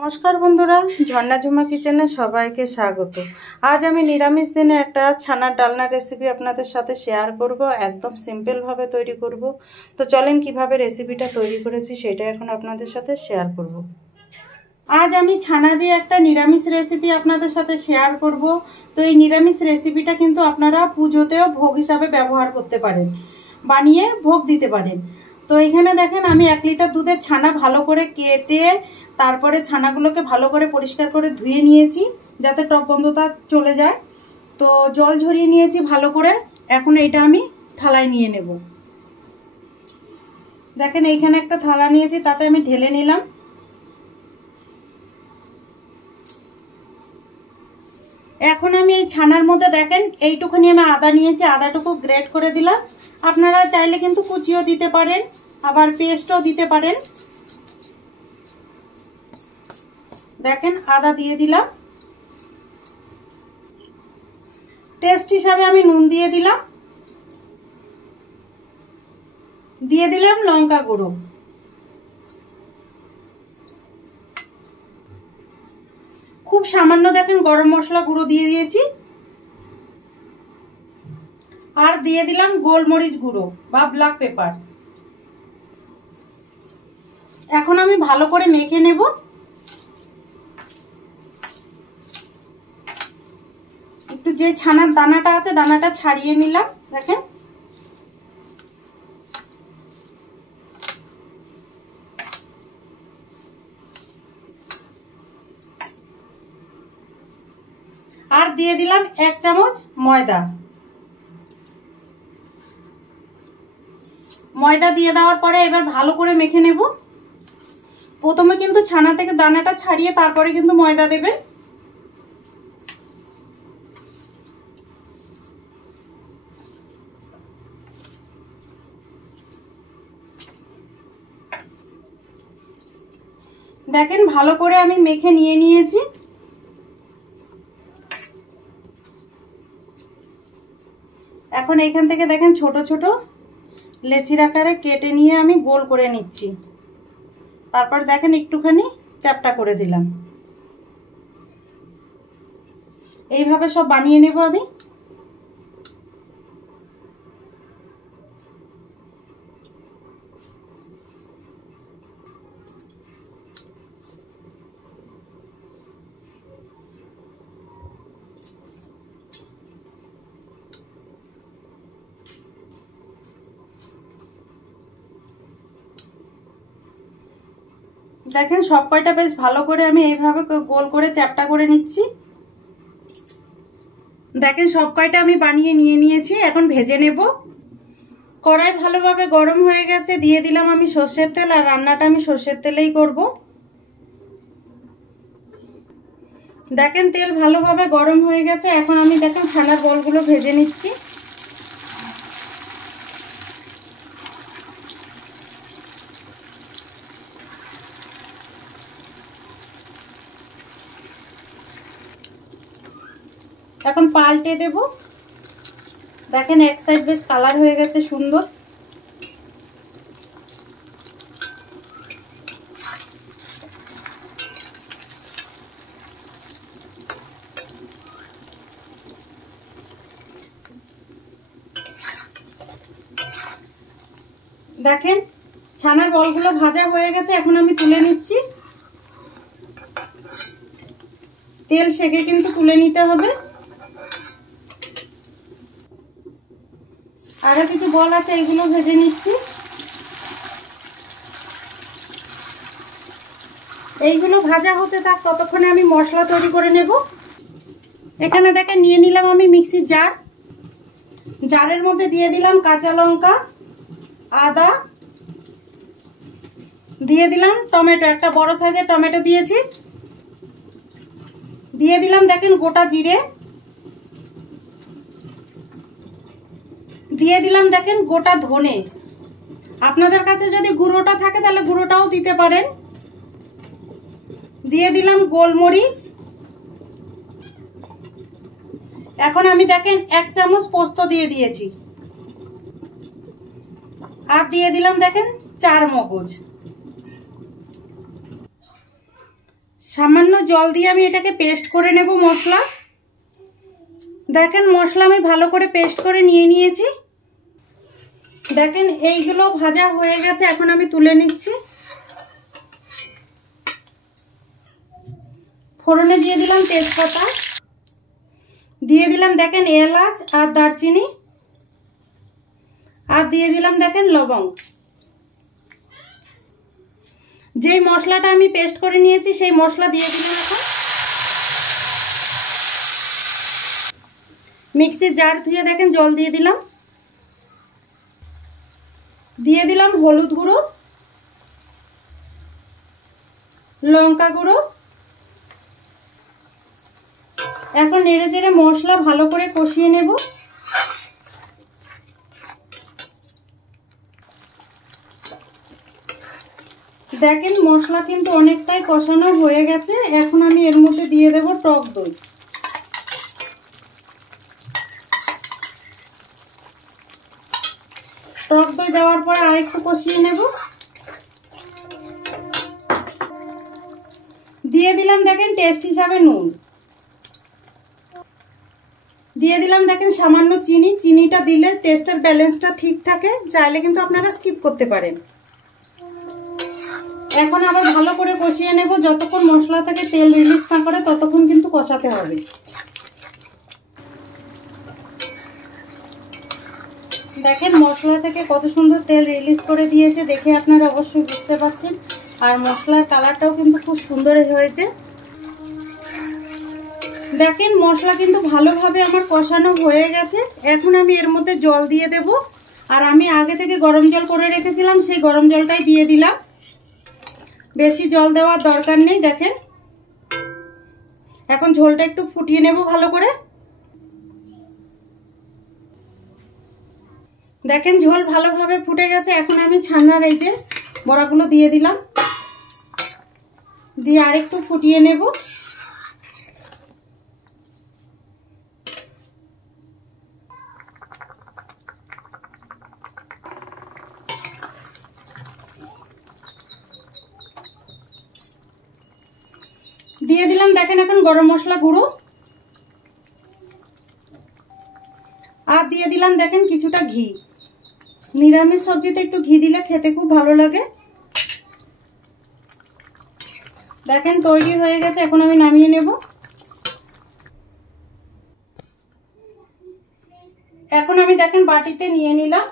নমস্কার বন্ধুরা, ঝর্ণা ঝুমা কিচেনে সবাইকে স্বাগত। আজ আমি নিরামিষ দিনে একটা ছানার ডালনা রেসিপি আপনাদের সাথে শেয়ার করব। একদম সিম্পলভাবে তৈরি করব। তো চলেন কিভাবে রেসিপিটা তৈরি করেছি সেটা এখন আপনাদের সাথে শেয়ার করব। আজ আমি ছানা দিয়ে একটা নিরামিষ রেসিপি আপনাদের সাথে শেয়ার করব। তো এই নিরামিষ রেসিপিটা কিন্তু আপনারা পুজোতেও ভোগ হিসাবে ব্যবহার করতে পারেন, বানিয়ে ভোগ দিতে পারেন। তো এখানে দেখেন আমি 1 লিটার দুধের ছানা ভালো করে কেটে তারপরে ছানাগুলোকে ভালো করে পরিষ্কার করে ধুয়ে নিয়েছি যাতে টক গন্ধটা চলে যায়। তো জল ঝরিয়ে নিয়েছি ভালো করে। এখন এটা আমি থালায় নিয়ে নেব। দেখেন এইখানে একটা থালা নিয়েছি, তাতে আমি ঢেলে নিলাম। এখন আমি এই ছানার মধ্যে দেখেন এইটুখানি আমি আদা নিয়েছি, আদাটুকু গ্রেট করে দিলাম। আপনারা চাইলে কিন্তু কুচিও দিতে পারেন, আবার পেস্টও দিতে পারেন। দেখেন আদা দিয়ে দিলাম। টেস্ট হিসাবে আমি নুন দিয়ে দিলাম, দিয়ে দিলাম লঙ্কা গুঁড়ো। খুব সামান্য দেখেন গরম মশলা গুঁড়ো দিয়ে দিয়েছি, আর দিয়ে দিলাম গোলমরিচ গুঁড়ো বা ব্ল্যাক পেপার। এখন আমি ভালো করে মেখে নেব। একটু যে ছানার দানাটা আছে দানাটা ছাড়িয়ে নিলাম। দেখেন আর দিয়ে দিলাম 1 চামচ ময়দা। ময়দা দিয়ে দেওয়ার পরে এবার ভালো করে মেখে নেব। প্রথমে কিন্তু ছানা থেকে দানাটা ছাড়িয়ে তারপরে কিন্তু ময়দা দেবে। দেখেন ভালো করে আমি মেখে নিয়ে নিয়েছি। এখন এইখান থেকে দেখেন ছোট ছোট লেচির আকারে কেটে নিয়ে আমি গোল করে নিচ্ছি। তারপর দেখেন একটুখানি চ্যাপ্টা করে দিলাম। এইভাবে সব বানিয়ে নেব আমি। দেখেন সব কয়টা বেশ ভালো করে আমি এইভাবে গোল করে চ্যাপ্টা করে নিচ্ছি। দেখেন সব কয়টা আমি বানিয়ে নিয়ে নিয়েছি। এখন ভেজে নেব। কড়াই ভালোভাবে গরম হয়ে গেছে, দিয়ে দিলাম আমি সর্ষের তেল। আর রান্নাটা আমি সর্ষের তেলেই করব। দেখেন তেল ভালোভাবে গরম হয়ে গেছে। এখন আমি দেখেন ছানার বলগুলো ভেজে নিচ্ছি। এখন পাল্টে দেব। দেখেন এক সাইড বেশ কালার হয়ে গেছে সুন্দর। দেখেন ছানার বলগুলো ভাজা হয়ে গেছে। এখন আমি তুলে নিচ্ছি। তেল সেকে কিন্তু তুলে নিতে হবে। আরো কিছু বল আছে, এগুলো ভেজে নিচ্ছি। এইগুলো ভাজা হতে থাক, ততক্ষণে আমি মশলা তৈরি করে নেব। এখানে দেখেন নিয়ে নিলাম আমি মিক্সির জার। জারের মধ্যে দিয়ে দিলাম কাঁচা লঙ্কা, আদা, দিয়ে দিলাম টমেটো, একটা বড় সাইজের টমেটো দিয়েছি। দিয়ে দিলাম দেখেন গোটা জিরে, দিয়ে দিলাম দেখেন গোটা ধনে। আপনাদের কাছে যদি গুঁড়োটা থাকে তাহলে গুঁড়োটাও দিতে পারেন। দিয়ে দিলাম গোলমরিচ। এখন আমি দেখেন 1 চামচ পোস্ত দিয়ে দিয়েছি। আর দিয়ে দিলাম দেখেন 4 মগজ। সামান্য জল দিয়ে আমি এটাকে পেস্ট করে নেব মশলা। দেখেন মশলা আমি ভালো করে পেস্ট করে নিয়ে নিয়েছি। দেখেন এইগুলো ভাজা হয়ে গেছে, এখন আমি তুলে নিচ্ছি। ফোড়নে দিয়ে দিলাম তেজপাতা, দিয়ে দিলাম দেখেন এলাচ আর দারচিনি, আর দিয়ে দিলাম দেখেন লবঙ্গ। যেই মশলাটা আমি পেস্ট করে নিয়েছি সেই মশলা দিয়ে দিলাম। এখন মিক্সির জার ধুয়ে দেখেন জল দিয়ে দিলাম। দিয়ে দিলাম হলুদ গুঁড়ো, লঙ্কা গুঁড়ো। এখন নেড়ে চেড়ে মশলা ভালো করে কষিয়ে নেব। দেখেন মশলা কিন্তু অনেকটাই কষানো হয়ে গেছে। এখন আমি এর মধ্যে দিয়ে দেব টক দই। টক দই দেওয়ার পর আরেকটু কষিয়ে নেব। দিয়ে দিলাম দেখেন টেস্ট হিসাবে নুন, দিয়ে দিলাম দেখেন সামান্য চিনি। চিনিটা দিলে টেস্টের ব্যালেন্সটা ঠিক থাকে, চাইলে কিন্তু আপনারা স্কিপ করতে পারেন। এখন আবার ভালো করে কষিয়ে নেব। যতক্ষণ মশলা থেকে তেল রিলিজ না করে ততক্ষণ কিন্তু কষাতে হবে। দেখেন মশলা থেকে কত সুন্দর তেল রিলিজ করে দিয়েছে, দেখে আপনারা অবশ্যই বুঝতে পারছেন। আর মশলার কালারটাও কিন্তু খুব সুন্দর হয়েছে। দেখেন মশলা কিন্তু ভালোভাবে আমার কষানো হয়ে গেছে। এখন আমি এর মধ্যে জল দিয়ে দেব। আর আমি আগে থেকে গরম জল করে রেখেছিলাম, সেই গরম জলটাই দিয়ে দিলাম। বেশি জল দেওয়ার দরকার নেই। দেখেন এখন ঝোলটা একটু ফুটিয়ে নেব ভালো করে। দেখেন ঝোল ভালোভাবে ফুটে গেছে। এখন আমি ছানার এই যে বড়াগুলো দিয়ে দিলাম, দিয়ে আরেকটু ফুটিয়ে নেব। দিয়ে দিলাম দেখেন এখন গরম মশলা গুঁড়ো, আর দিয়ে দিলাম দেখেন কিছুটা ঘি। নিরামিষ সবজিতে একটু ঘি দিলে খেতে খুব ভালো লাগে। দেখেন তৈরি হয়ে গেছে, এখন আমি নামিয়ে নেব। এখন আমি দেখেন বাটিতে নিয়ে নিলাম।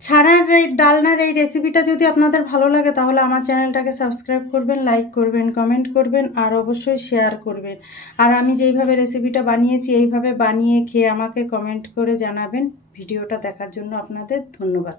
ছানার এই ডালনার এই রেসিপিটা যদি আপনাদের ভালো লাগে তাহলে আমার চ্যানেলটাকে সাবস্ক্রাইব করবেন, লাইক করবেন, কমেন্ট করবেন, আর অবশ্যই শেয়ার করবেন। আর আমি যেইভাবে রেসিপিটা বানিয়েছি এইভাবে বানিয়ে খেয়ে আমাকে কমেন্ট করে জানাবেন। ভিডিওটা দেখার জন্য আপনাদের ধন্যবাদ।